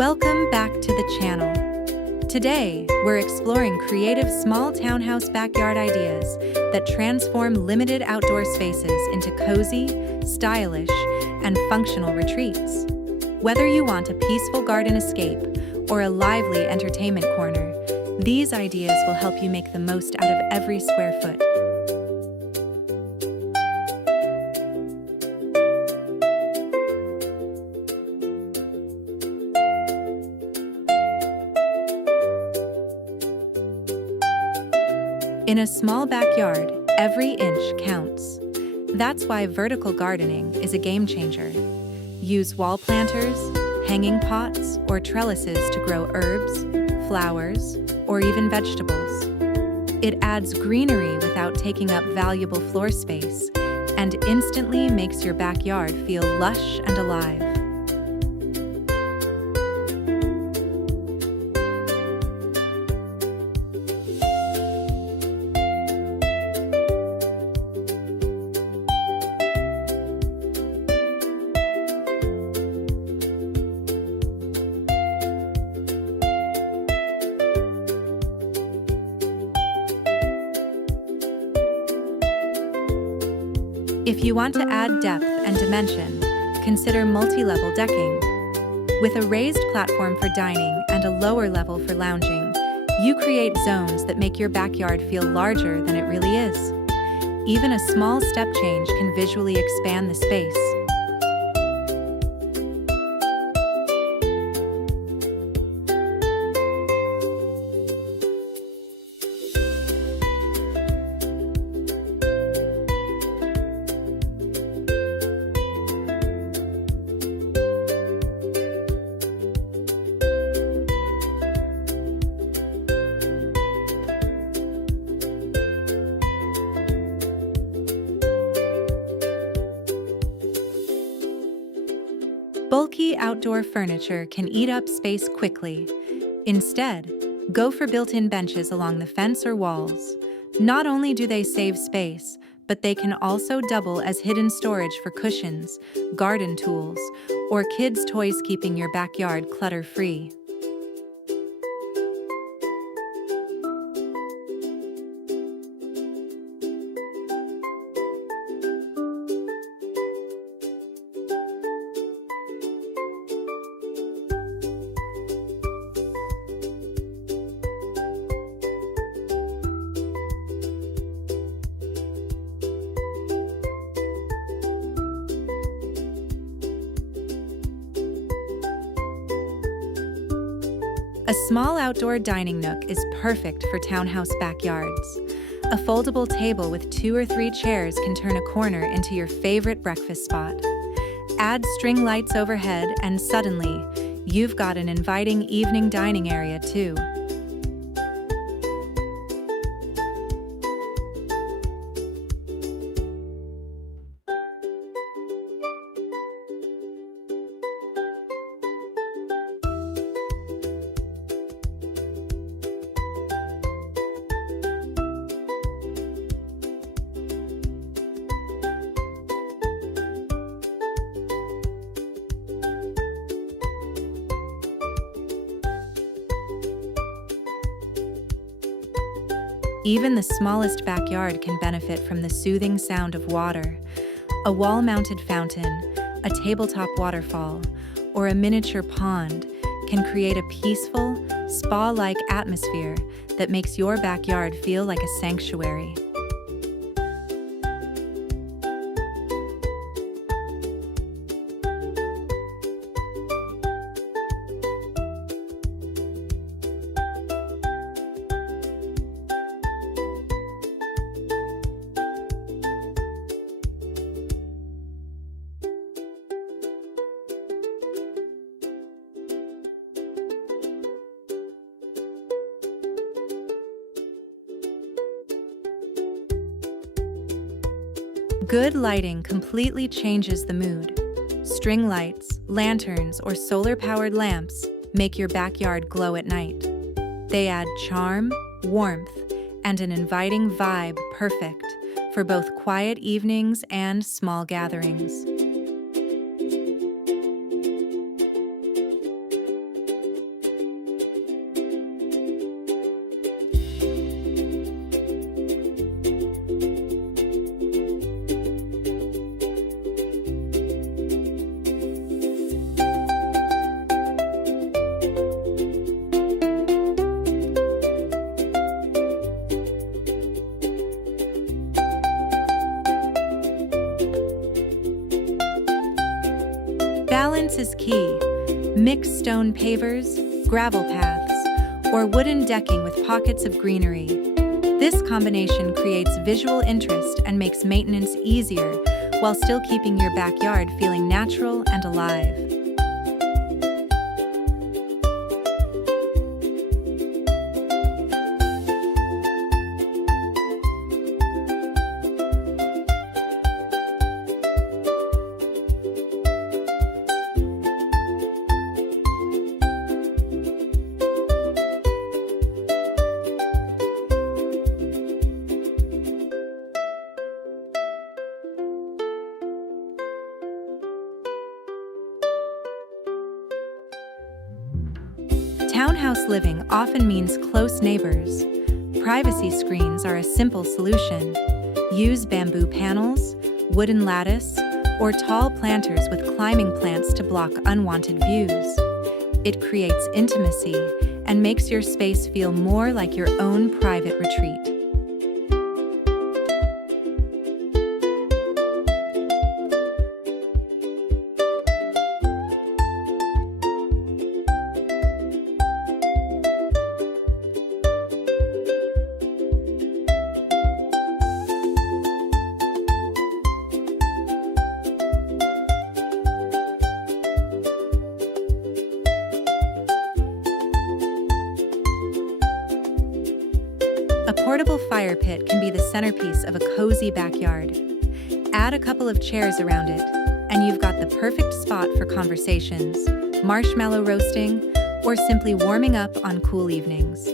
Welcome back to the channel. Today, we're exploring creative small townhouse backyard ideas that transform limited outdoor spaces into cozy, stylish, and functional retreats. Whether you want a peaceful garden escape or a lively entertainment corner, these ideas will help you make the most out of every square foot. In a small backyard, every inch counts. That's why vertical gardening is a game changer. Use wall planters, hanging pots, or trellises to grow herbs, flowers, or even vegetables. It adds greenery without taking up valuable floor space and instantly makes your backyard feel lush and alive. If you want to add depth and dimension, consider multi-level decking. With a raised platform for dining and a lower level for lounging, you create zones that make your backyard feel larger than it really is. Even a small step change can visually expand the space. Bulky outdoor furniture can eat up space quickly. Instead, go for built-in benches along the fence or walls. Not only do they save space, but they can also double as hidden storage for cushions, garden tools, or kids' toys, keeping your backyard clutter-free. A small outdoor dining nook is perfect for townhouse backyards. A foldable table with 2 or 3 chairs can turn a corner into your favorite breakfast spot. Add string lights overhead and suddenly, you've got an inviting evening dining area too. Even the smallest backyard can benefit from the soothing sound of water. A wall-mounted fountain, a tabletop waterfall, or a miniature pond can create a peaceful, spa-like atmosphere that makes your backyard feel like a sanctuary. Good lighting completely changes the mood. String lights, lanterns, or solar-powered lamps make your backyard glow at night. They add charm, warmth, and an inviting vibe, perfect for both quiet evenings and small gatherings. Balance is key. Mix stone pavers, gravel paths, or wooden decking with pockets of greenery. This combination creates visual interest and makes maintenance easier while still keeping your backyard feeling natural and alive. Townhouse living often means close neighbors. Privacy screens are a simple solution. Use bamboo panels, wooden lattice, or tall planters with climbing plants to block unwanted views. It creates intimacy and makes your space feel more like your own private retreat. A portable fire pit can be the centerpiece of a cozy backyard. Add a couple of chairs around it, and you've got the perfect spot for conversations, marshmallow roasting, or simply warming up on cool evenings.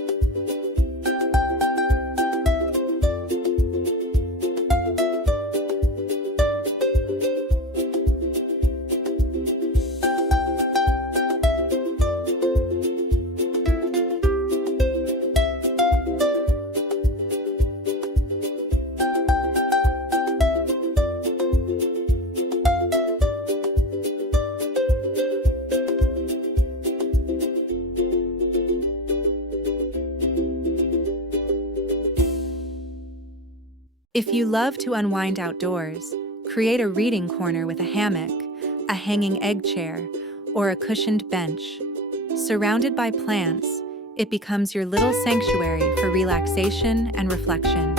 If you love to unwind outdoors, create a reading corner with a hammock, a hanging egg chair, or a cushioned bench. Surrounded by plants, it becomes your little sanctuary for relaxation and reflection.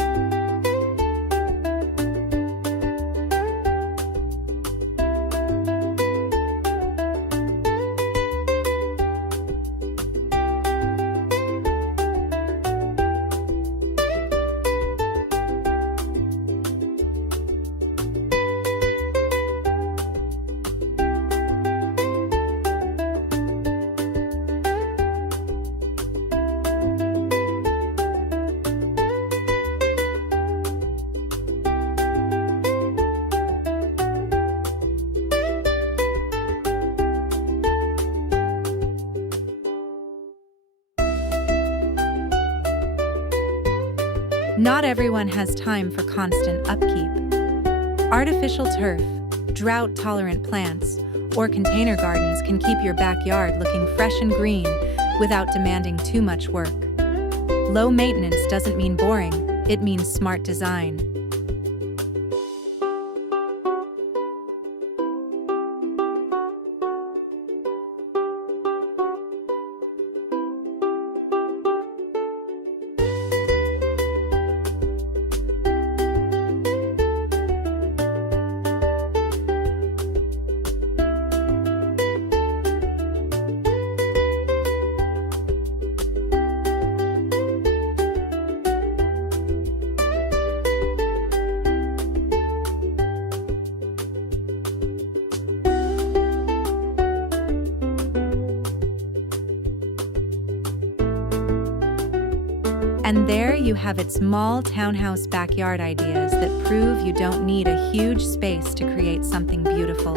Not everyone has time for constant upkeep. Artificial turf, drought-tolerant plants, or container gardens can keep your backyard looking fresh and green without demanding too much work. Low maintenance doesn't mean boring, it means smart design. And there you have it, small townhouse backyard ideas that prove you don't need a huge space to create something beautiful.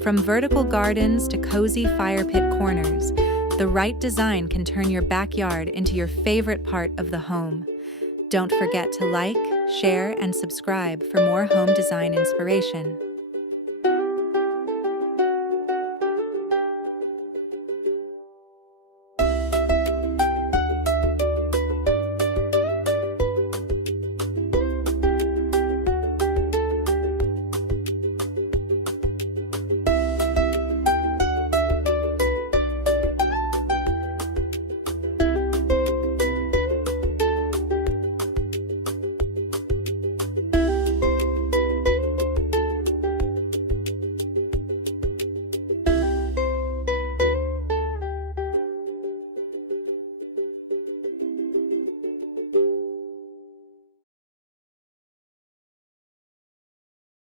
From vertical gardens to cozy fire pit corners, the right design can turn your backyard into your favorite part of the home. Don't forget to like, share, and subscribe for more home design inspiration.